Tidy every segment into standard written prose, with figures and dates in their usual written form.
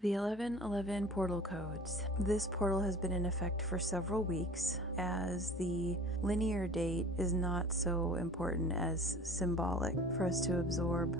The 1111 portal codes. This portal has been in effect for several weeks, as the linear date is not so important as symbolic for us to absorb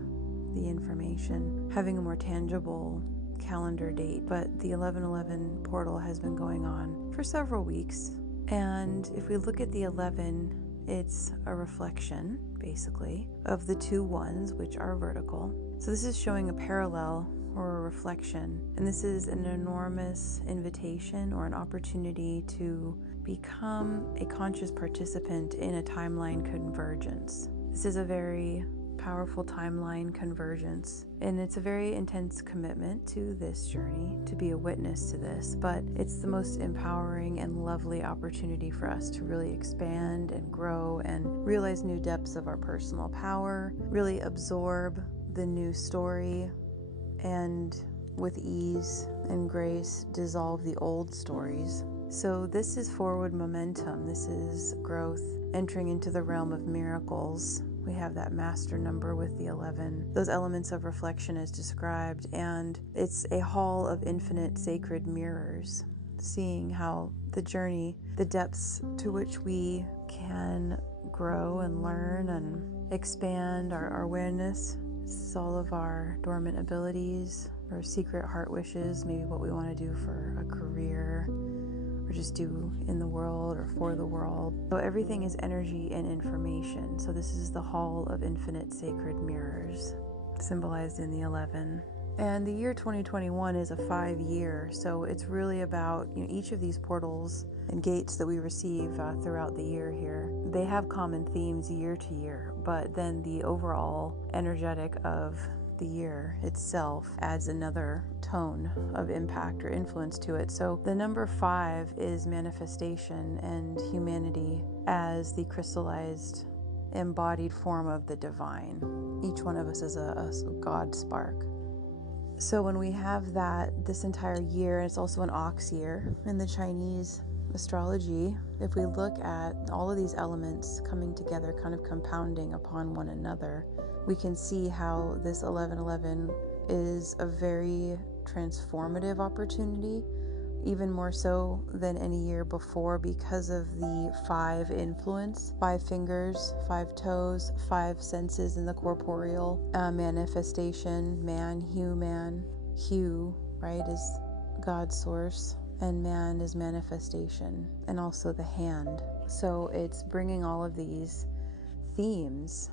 the information, having a more tangible calendar date. But the 1111 portal has been going on for several weeks. And if we look at the 11, it's a reflection, basically, of the two ones, which are vertical. So this is showing a parallel or a reflection, and this is an enormous invitation or an opportunity to become a conscious participant in a timeline convergence. This is a very powerful timeline convergence, and it's a very intense commitment to this journey, to be a witness to this, but it's the most empowering and lovely opportunity for us to really expand and grow and realize new depths of our personal power, really absorb the new story, and with ease and grace dissolve the old stories. So this is forward momentum. This is growth, entering into the realm of miracles. We have that master number with the 11, those elements of reflection as described, and it's a hall of infinite sacred mirrors, seeing how the journey, the depths to which we can grow and learn and expand our awareness. This is all of our dormant abilities, or secret heart wishes, maybe what we want to do for a career, or just do in the world or for the world. So everything is energy and information. So this is the hall of infinite sacred mirrors, symbolized in the 11. And the year 2021 is a 5-year, so it's really about, each of these portals and gates that we receive throughout the year here. They have common themes year to year, but then the overall energetic of the year itself adds another tone of impact or influence to it. So the number 5 is manifestation and humanity as the crystallized, embodied form of the divine. Each one of us is a God spark. So when we have that this entire year, and it's also an ox year in the Chinese astrology, if we look at all of these elements coming together, kind of compounding upon one another, we can see how this 1111 is a very transformative opportunity, even more so than any year before because of the 5 influence, 5 fingers, 5 toes, 5 senses in the corporeal manifestation, man, human. Hu, right, is God's source, and man is manifestation, and also the hand. So it's bringing all of these themes.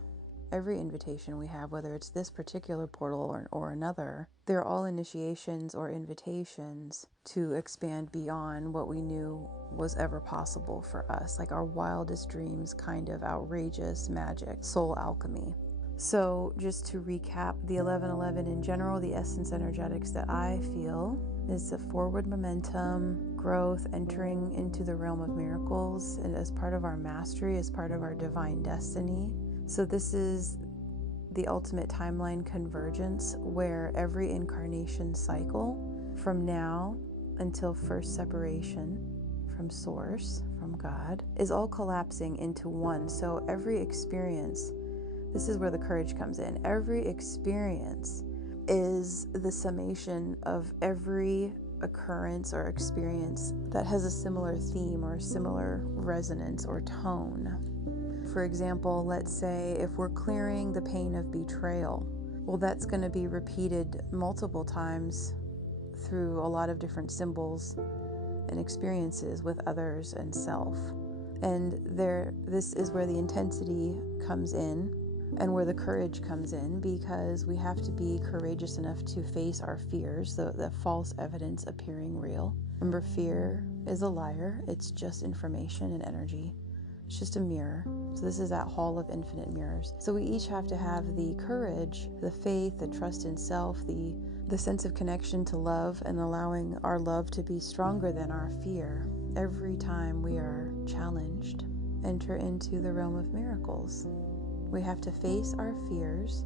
Every invitation we have, whether it's this particular portal or another, they're all initiations or invitations to expand beyond what we knew was ever possible for us, like our wildest dreams, kind of outrageous magic, soul alchemy. So just to recap, the 1111 in general, the essence energetics that I feel is the forward momentum, growth, entering into the realm of miracles, and as part of our mastery, as part of our divine destiny. So this is the ultimate timeline convergence, where every incarnation cycle from now until first separation from source, from God, is all collapsing into one. So every experience, this is where the courage comes in. Every experience is the summation of every occurrence or experience that has a similar theme or similar resonance or tone. For example, let's say if we're clearing the pain of betrayal, well, that's going to be repeated multiple times through a lot of different symbols and experiences with others and self. And this is where the intensity comes in and where the courage comes in, because we have to be courageous enough to face our fears, the false evidence appearing real. Remember, fear is a liar. It's just information and energy. It's just a mirror. So this is that hall of infinite mirrors. So we each have to have the courage, the faith, the trust in self, the sense of connection to love, and allowing our love to be stronger than our fear. Every time we are challenged, enter into the realm of miracles. We have to face our fears,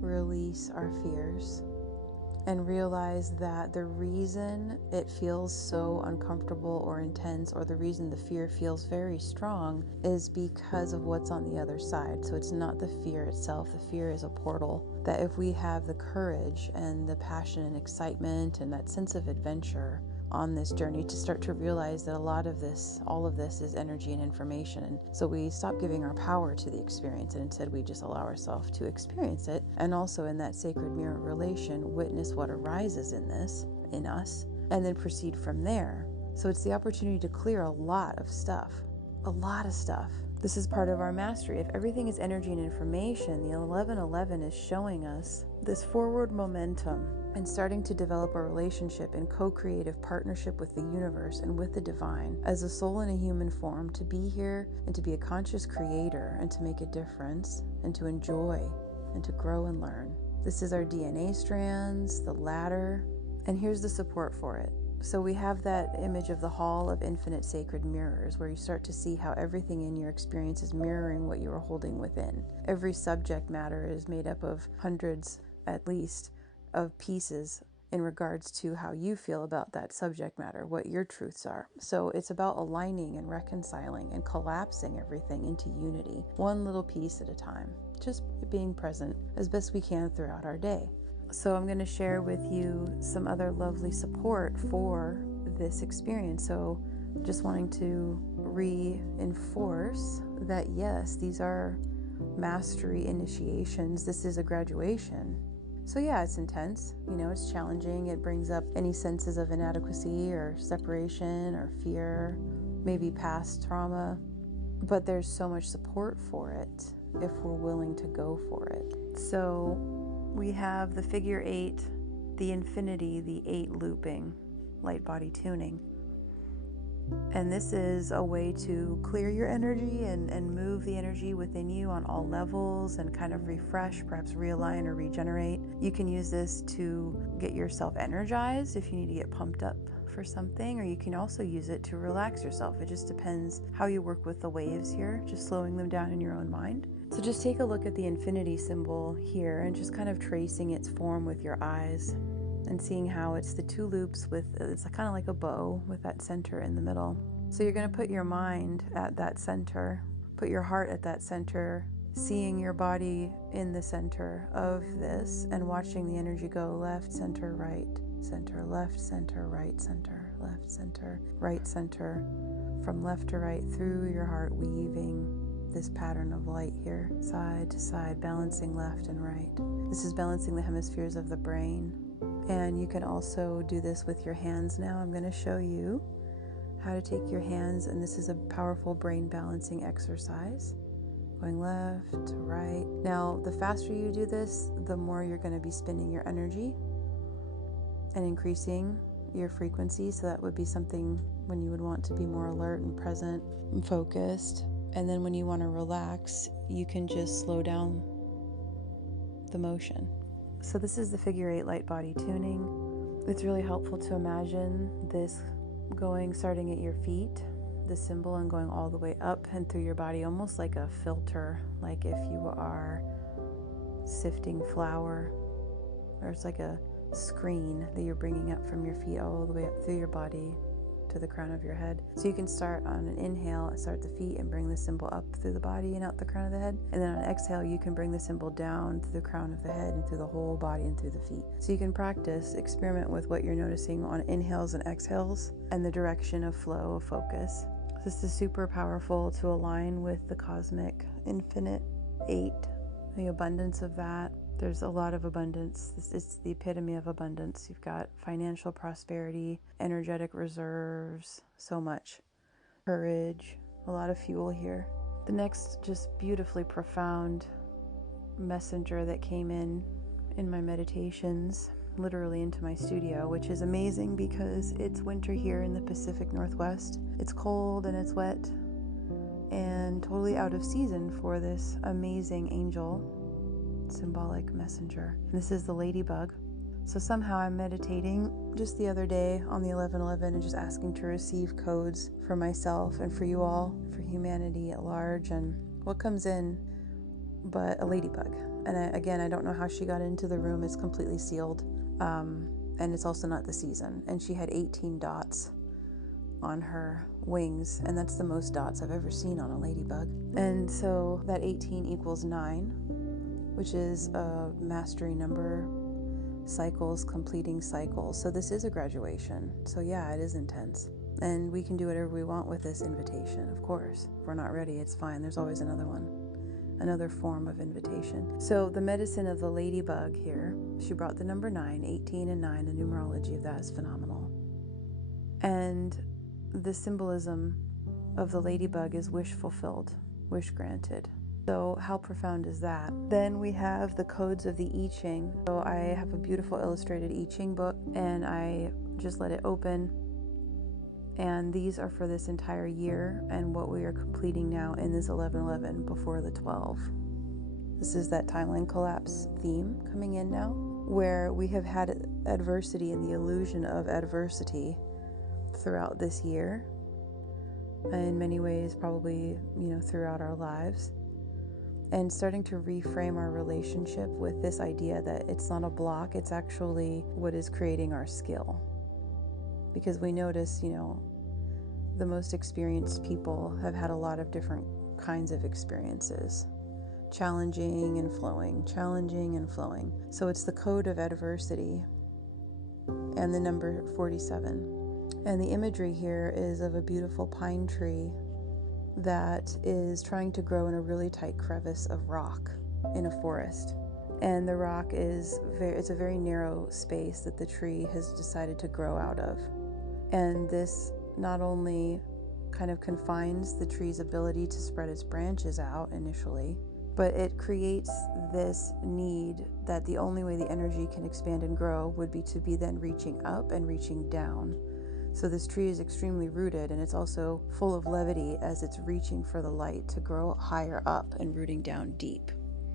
release our fears, and realize that the reason it feels so uncomfortable or intense, or the reason the fear feels very strong, is because of what's on the other side. So it's not the fear itself. The fear is a portal that if we have the courage and the passion and excitement and that sense of adventure on this journey to start to realize that all of this is energy and information. And so we stop giving our power to the experience, and instead we just allow ourselves to experience it. And also in that sacred mirror relation, witness what arises in us, and then proceed from there. So it's the opportunity to clear a lot of stuff. This is part of our mastery. If everything is energy and information, the 1111 is showing us this forward momentum and starting to develop a relationship in co-creative partnership with the universe and with the divine as a soul in a human form, to be here and to be a conscious creator and to make a difference and to enjoy and to grow and learn. This is our DNA strands, the ladder, and here's the support for it. So we have that image of the hall of infinite sacred mirrors, where you start to see how everything in your experience is mirroring what you are holding within. Every subject matter is made up of hundreds, at least, of pieces in regards to how you feel about that subject matter, what your truths are. So it's about aligning and reconciling and collapsing everything into unity, one little piece at a time, just being present as best we can throughout our day. So I'm going to share with you some other lovely support for this experience. So just wanting to reinforce that, yes, these are mastery initiations. This is a graduation. So yeah, it's intense, it's challenging. It brings up any senses of inadequacy or separation or fear, maybe past trauma, but there's so much support for it if we're willing to go for it. So we have the figure 8, the infinity, the 8 looping, light body tuning. And this is a way to clear your energy and move the energy within you on all levels and kind of refresh, perhaps realign or regenerate. You can use this to get yourself energized if you need to get pumped up for something, or you can also use it to relax yourself. It just depends how you work with the waves here, just slowing them down in your own mind. So just take a look at the infinity symbol here and just kind of tracing its form with your eyes and seeing how it's the 2 loops it's kind of like a bow with that center in the middle. So you're going to put your mind at that center, put your heart at that center, seeing your body in the center of this and watching the energy go left, center, right, center, left, center, right, center, left, center, right, center, from left to right through your heart, weaving this pattern of light here, side to side, balancing left and right. This is balancing the hemispheres of the brain. And you can also do this with your hands now. I'm going to show you how to take your hands, and this is a powerful brain balancing exercise. Going left to right. Now, the faster you do this, the more you're going to be spinning your energy and increasing your frequency. So that would be something when you would want to be more alert and present and focused. And then when you want to relax, you can just slow down the motion. So this is the figure 8 light body tuning. It's really helpful to imagine this starting at your feet, the symbol, and going all the way up and through your body, almost like a filter, like if you are sifting flour, or it's like a screen that you're bringing up from your feet all the way up through your body to the crown of your head. So you can start on an inhale, start the feet and bring the symbol up through the body and out the crown of the head. And then on an exhale, you can bring the symbol down through the crown of the head and through the whole body and through the feet. So you can experiment with what you're noticing on inhales and exhales and the direction of flow of focus. This is super powerful to align with the cosmic infinite 8, the abundance of that. There's a lot of abundance. It's the epitome of abundance. You've got financial prosperity, energetic reserves, so much. Courage, a lot of fuel here. The next just beautifully profound messenger that came in my meditations, literally into my studio, which is amazing because it's winter here in the Pacific Northwest. It's cold and it's wet and totally out of season for this amazing angel, symbolic messenger. This is the ladybug. So somehow I'm meditating just the other day on the 1111 and just asking to receive codes for myself and for you all, for humanity at large. And what comes in but a ladybug. And again, I don't know how she got into the room. It's completely sealed. And it's also not the season. And she had 18 dots on her wings, and that's the most dots I've ever seen on a ladybug. And so that 18 equals 9, which is a mastery number, cycles, completing cycles. So this is a graduation. So yeah, it is intense. And we can do whatever we want with this invitation, of course. If we're not ready, it's fine. There's always another one, another form of invitation. So the medicine of the ladybug here, she brought the number 9, 18 and 9, the numerology of that is phenomenal. And the symbolism of the ladybug is wish fulfilled, wish granted. So how profound is that? Then we have the codes of the I Ching. So I have a beautiful illustrated I Ching book, and I just let it open. And these are for this entire year and what we are completing now in this 11/11 before the 12. This is that timeline collapse theme coming in now, where we have had adversity and the illusion of adversity throughout this year. In many ways, probably, throughout our lives. And starting to reframe our relationship with this idea that it's not a block, it's actually what is creating our skill. Because we notice, the most experienced people have had a lot of different kinds of experiences. Challenging and flowing, challenging and flowing. So it's the code of adversity and the number 47. And the imagery here is of a beautiful pine tree that is trying to grow in a really tight crevice of rock in a forest. And the rock it's a very narrow space that the tree has decided to grow out of. And this not only kind of confines the tree's ability to spread its branches out initially, but it creates this need that the only way the energy can expand and grow would be to be then reaching up and reaching down. So this tree is extremely rooted, and it's also full of levity as it's reaching for the light to grow higher up and rooting down deep.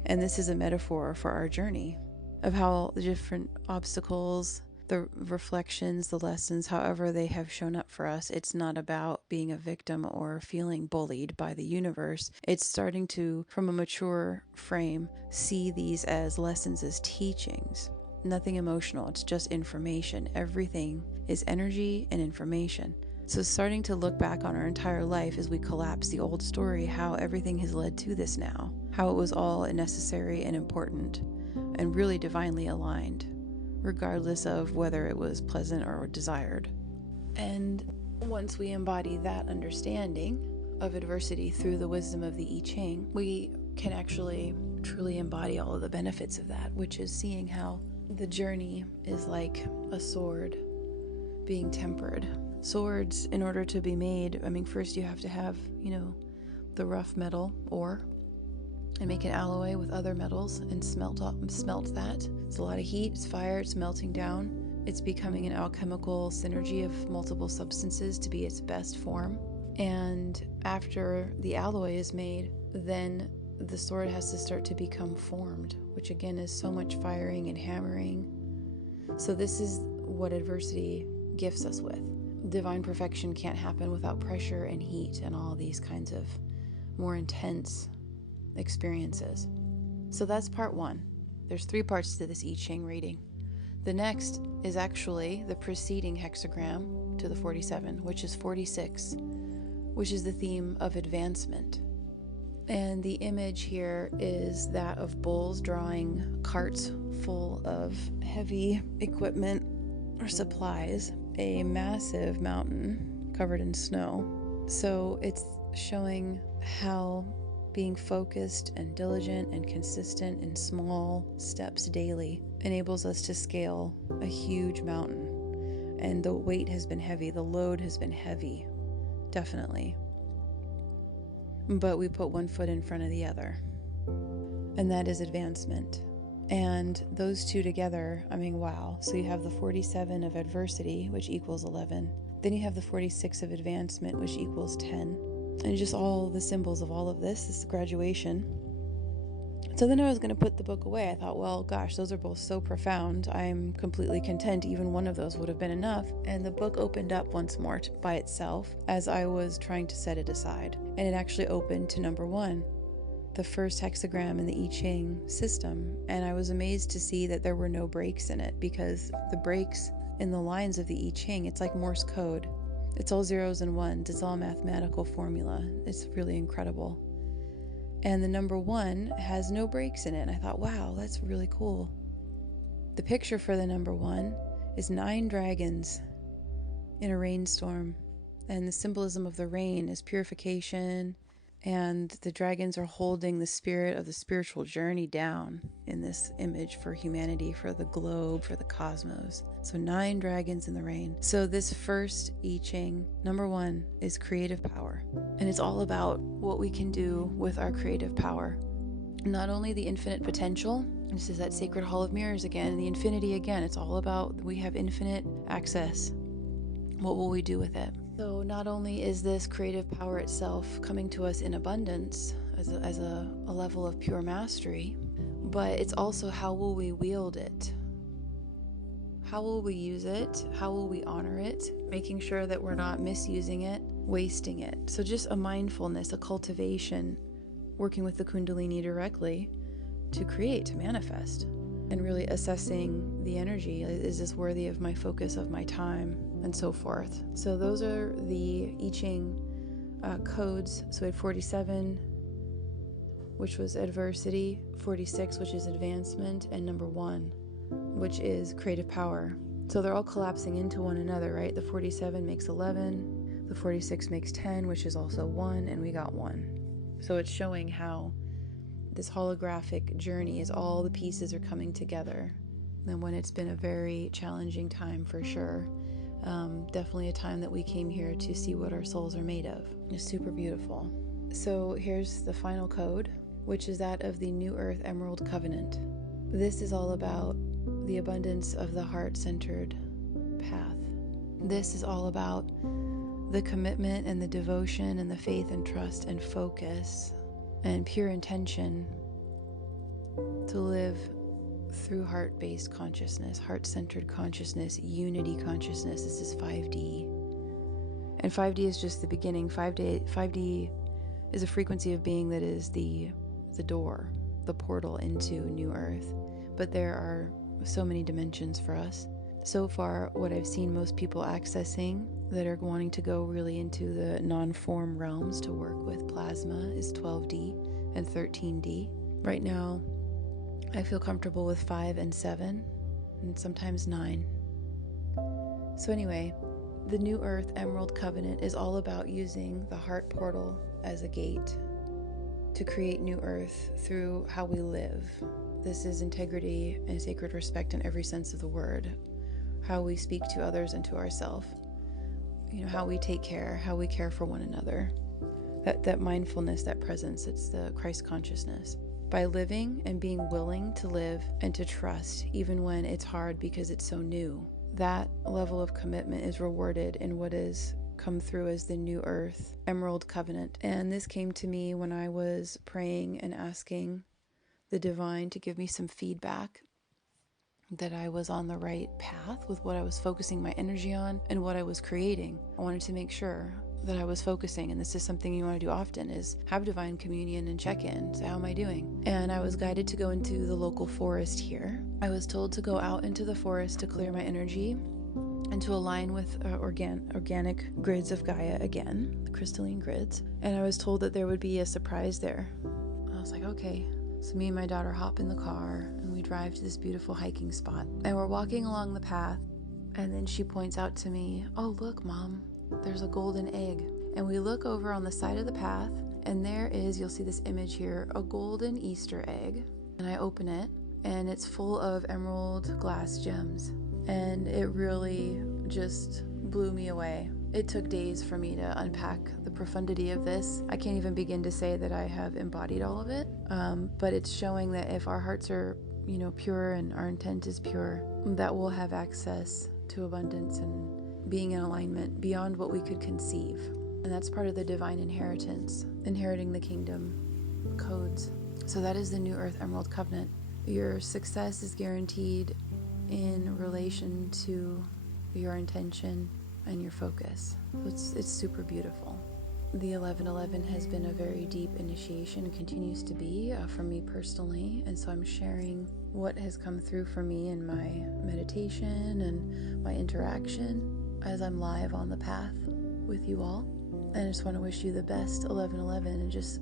And this is a metaphor for our journey of how the different obstacles, the reflections, the lessons, however they have shown up for us, it's not about being a victim or feeling bullied by the universe. It's starting to, from a mature frame, see these as lessons, as teachings. Nothing emotional, it's just information. Everything is energy and information. So starting to look back on our entire life as we collapse the old story, how everything has led to this now, how it was all necessary and important and really divinely aligned, regardless of whether it was pleasant or desired. And once we embody that understanding of adversity through the wisdom of the I Ching, we can actually truly embody all of the benefits of that, which is seeing how the journey is like a sword being tempered. Swords, in order to be made, first you have to have, the rough metal ore and make an alloy with other metals and smelt that. It's a lot of heat, it's fire, it's melting down. It's becoming an alchemical synergy of multiple substances to be its best form. And after the alloy is made, then the sword has to start to become formed, which again is so much firing and hammering. So this is what adversity gifts us with. Divine perfection can't happen without pressure and heat and all these kinds of more intense experiences. So that's part 1. There's 3 parts to this I Ching reading. The next is actually the preceding hexagram to the 47, which is 46, which is the theme of advancement. And the image here is that of bulls drawing carts full of heavy equipment or supplies, a massive mountain covered in snow. So it's showing how being focused and diligent and consistent in small steps daily enables us to scale a huge mountain. And the weight has been heavy, the load has been heavy, definitely. But we put one foot in front of the other, and that is advancement. And those two together, wow. So you have the 47 of adversity, which equals 11. Then you have the 46 of advancement, which equals 10. And just all the symbols of all of this is graduation. So then I was going to put the book away. I thought, well, gosh, those are both so profound. I'm completely content. Even one of those would have been enough. And the book opened up once more by itself as I was trying to set it aside. And it actually opened to number 1. the first hexagram in the I Ching system, and I was amazed to see that there were no breaks in it, because the breaks in the lines of the I Ching, it's like Morse code. It's all zeros and ones. It's all mathematical formula. It's really incredible. And the number 1 has no breaks in it. And I thought, wow, that's really cool. The picture for the number 1 is 9 dragons in a rainstorm. And the symbolism of the rain is purification. And the dragons are holding the spirit of the spiritual journey down in this image for humanity, for the globe, for the cosmos. So 9 dragons in the rain. So this first I Ching, number 1, is creative power. And it's all about what we can do with our creative power. Not only the infinite potential, this is that sacred hall of mirrors again, the infinity again. It's all about we have infinite access. What will we do with it? So not only is this creative power itself coming to us in abundance as a level of pure mastery, but it's also how will we wield it? How will we use it? How will we honor it? Making sure that we're not misusing it, wasting it. So just a mindfulness, a cultivation, working with the Kundalini directly to create, to manifest, and really assessing the energy. Is this worthy of my focus, of my time, and so forth. So those are the I Ching codes. So we had 47, which was adversity, 46, which is advancement, and number 1, which is creative power. So they're all collapsing into one another, right? The 47 makes 11, the 46 makes 10, which is also 1, and we got 1. So it's showing how this holographic journey is all the pieces are coming together. And when it's been a very challenging time for sure. Definitely a time that we came here to see what our souls are made of. It's super beautiful. So here's the final code, which is that of the New Earth Emerald Covenant. This is all about the abundance of the heart-centered path. This is all about the commitment and the devotion and the faith and trust and focus and pure intention to live through heart-based consciousness, heart-centered consciousness, unity consciousness. This is 5D. And 5D is just the beginning. 5D is a frequency of being that is the door, the portal into New Earth. But there are so many dimensions for us. So far, what I've seen most people accessing that are wanting to go really into the non-form realms to work with plasma is 12D and 13D. Right now, I feel comfortable with 5 and 7, and sometimes 9. So anyway, the New Earth Emerald Covenant is all about using the heart portal as a gate to create New Earth through how we live. This is integrity and sacred respect in every sense of the word. How we speak to others and to ourselves. How we take care, how we care for one another. That mindfulness, that presence, it's the Christ consciousness. By living and being willing to live and to trust, even when it's hard because it's so new, that level of commitment is rewarded in what is come through as the New Earth Emerald Covenant. And this came to me when I was praying and asking the divine to give me some feedback that I was on the right path with what I was focusing my energy on and what I was creating. I wanted to make sure that I was focusing, and this is something you want to do often, is have divine communion and check in. Say, how am I doing? And I was guided to go into the local forest here. I was told to go out into the forest to clear my energy and to align with organic grids of Gaia again, the crystalline grids. And I was told that there would be a surprise there. I was like, okay. So me and my daughter hop in the car and we drive to this beautiful hiking spot. And we're walking along the path, and then she points out to me, oh, look, Mom, there's a golden egg. And we look over on the side of the path, and there is, you'll see this image here, a golden Easter egg. And I open it, and it's full of emerald glass gems. And it really just blew me away. It took days for me to unpack the profundity of this. I can't even begin to say that I have embodied all of it, but it's showing that if our hearts are, pure and our intent is pure, that we'll have access to abundance and being in alignment beyond what we could conceive. And that's part of the divine inheritance, inheriting the kingdom codes. So that is the New Earth Emerald Covenant. Your success is guaranteed in relation to your intention and your focus. It's super beautiful. The 1111 has been a very deep initiation and continues to be for me personally, and so I'm sharing what has come through for me in my meditation and my interaction as I'm live on the path with you all. And I just want to wish you the best 1111 and just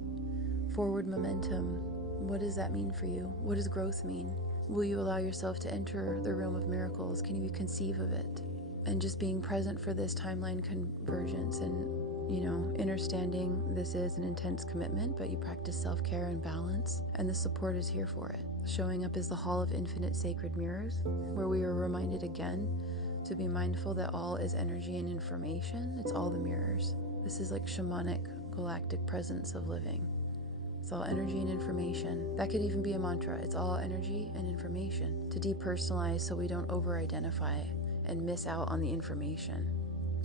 forward momentum. What does that mean for you? What does growth mean? Will you allow yourself to enter the realm of miracles? Can you conceive of it? And just being present for this timeline convergence and understanding this is an intense commitment, but you practice self-care and balance, and the support is here for it. Showing up is the Hall of Infinite Sacred Mirrors, where we are reminded again to be mindful that all is energy and information. It's all the mirrors. This is like shamanic galactic presence of living. It's all energy and information. That could even be a mantra. It's all energy and information. To depersonalize so we don't over-identify and miss out on the information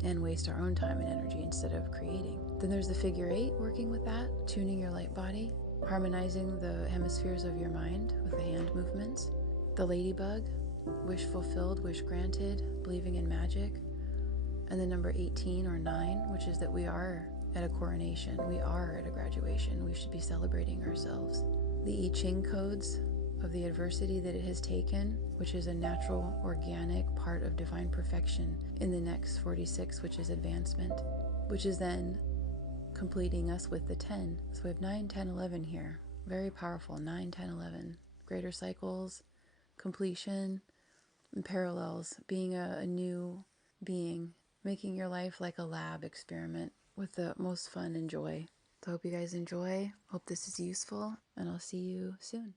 and waste our own time and energy instead of creating. Then there's the figure 8, working with that, tuning your light body, harmonizing the hemispheres of your mind with the hand movements. The ladybug, wish fulfilled, wish granted, believing in magic. And the number 18 or 9, which is that we are at a coronation, we are at a graduation, we should be celebrating ourselves. The I Ching codes of the adversity that it has taken, which is a natural, organic part of divine perfection in the next 46, which is advancement, which is then completing us with the 10. So we have 9, 10, 11 here. Very powerful, 9, 10, 11. Greater cycles, completion, and parallels, being a new being, making your life like a lab experiment with the most fun and joy. So I hope you guys enjoy. Hope this is useful, and I'll see you soon.